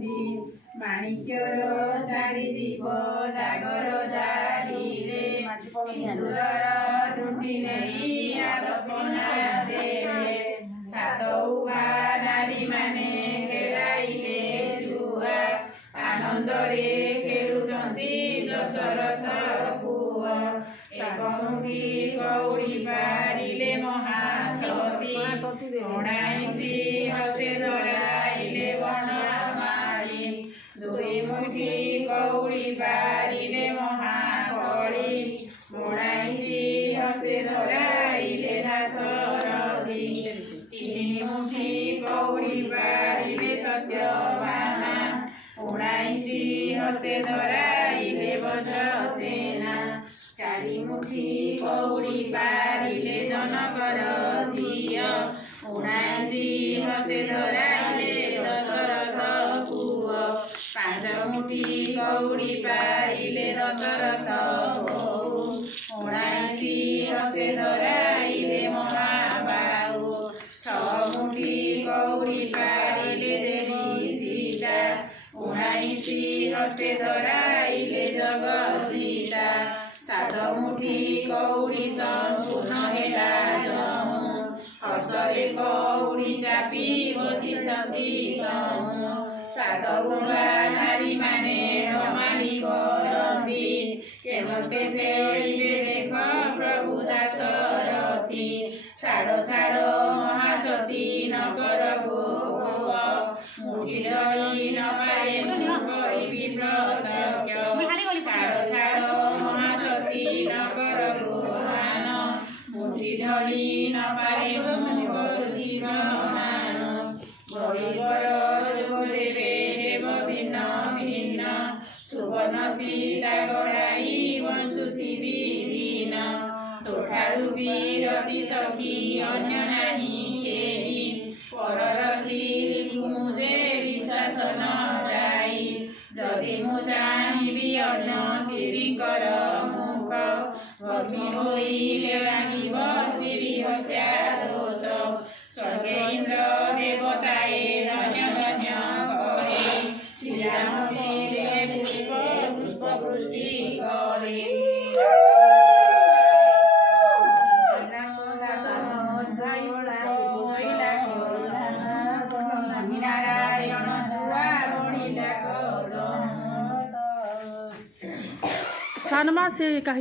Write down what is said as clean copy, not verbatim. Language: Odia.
ବନ୍ଦୀ ମାଣିକ୍ୟର ଚାରି ଦୀପ ଜାଗର ଜାଲିରେ ସିନ୍ଦୁରର ଝୁଣ୍ଟି ନେଇ ଆଳପନା ଦେଲେ ସାତ ଉଭା ନାରୀମାନେ ଖେଳାଇଲେ ଜୁଆ ଆନନ୍ଦରେ ଖେଳୁଛନ୍ତି ଦଶରଥ ପୁଅ ଏକ ମୁଠି କଉଡ଼ି ପାରିଲେ ମହାସତୀ 19 ହସ୍ତେ ଧରାଇଲେ ବନମାଳୀ ଦୁଇ ମୁଠି କଉଡ଼ି ପାରିଲେ ମହାକଳି 19 ହସ୍ତେ ଧରାଇଲେ ଦାଶରଥୀ ତିନି ମୁଠି କଉଡ଼ି ପାରିଲେ ସତ୍ୟଭାମା 19 ହସ୍ତେ ଧରାଇଲେ ବଜ୍ରସେନା ଚାରି ମୁଠି କଉଡ଼ି ପାରିଲେ ଜନକର ଝିଅ 19 ହସ୍ତେ ଧରାଇଲେ ଦଶରଥ ପୁଅ ପାଞ୍ଚ ମୁଠି କଉଡ଼ି ପାରିଲେ ଦଶରଥ ବୋହୂ 19 ହସ୍ତେ ଧରାଇଲେ ମହାବାହୁ ଛଅ ମୁଠି କଉଡ଼ି ପାରିଲେ ଦେବୀ ସୀତା 19 ହସ୍ତେ ଧରାଇଲେ ଜଗସୀତା ସାତ ମୁଠି କଉଡ଼ି ସମ୍ପୂର୍ଣ୍ଣ ହେଲା ଯମୁ ହସ୍ତରେ କଉଡ଼ି ଚାପି ବସିଛନ୍ତି ତମୁ ସାତ ଉଭା ନାରୀମାନେ ରମାଳି କରନ୍ତି କେମତେ ଫେରିବେ ଦେଖ ପ୍ରଭୁ ଦାଶରଥୀ ଛାଡ଼ ଛାଡ଼ ମହାସତୀ ନକର ଗୋପ ମୁଠି ଧରି ନ ପାରେ ମୁଁ କହିବି ପ୍ରତ୍ୟକ୍ଷ ଛାଡ଼ ଛାଡ଼ ମହାସତୀ ନକର ଗୋହାନ ମୁଠି ଧରି ନ ପାରେ ମୁଁ କରୁଛି ପ୍ରମାଣ ଗରିବର ଯୋଗ ଦେବେ ଦେବ ଭିନ୍ନ ଭିନ୍ନ ସୁବର୍ଣ୍ଣ ସୀତା ଗଢ଼ାଇ ବଞ୍ଚୁଥିବି ଦିନ ତୋଠାରୁ ବିରତି ସଖୀ ଅନ୍ୟ ନାହିଁ କେହି ପରର ସ୍ତ୍ରୀକୁ ମୁଁ ଯେ ବିଶ୍ୱାସ ନ ଯାଇ ଯଦି ମୁଁ ଚାହିଁବି ଅନ୍ୟ ସ୍ତ୍ରୀଙ୍କର ମୁଖ ଭସ୍ମୀ ହୋଇଲେ ଲାଗିବ ସ୍ତ୍ରୀ ହତ୍ୟା ଦୋଷ ସ୍ୱର୍ଗେ ଇନ୍ଦ୍ର ଦେବତାଏ ଧନ୍ୟ ଧନ୍ୟ କରେ ଶ୍ରୀରାମ ଶିରେ ପୁଷ୍ପ ବୃଷ୍ଟି କରେ ନାରାୟଣ ଜୁଆ ବଢ଼ିଲା କଦମ सानमा से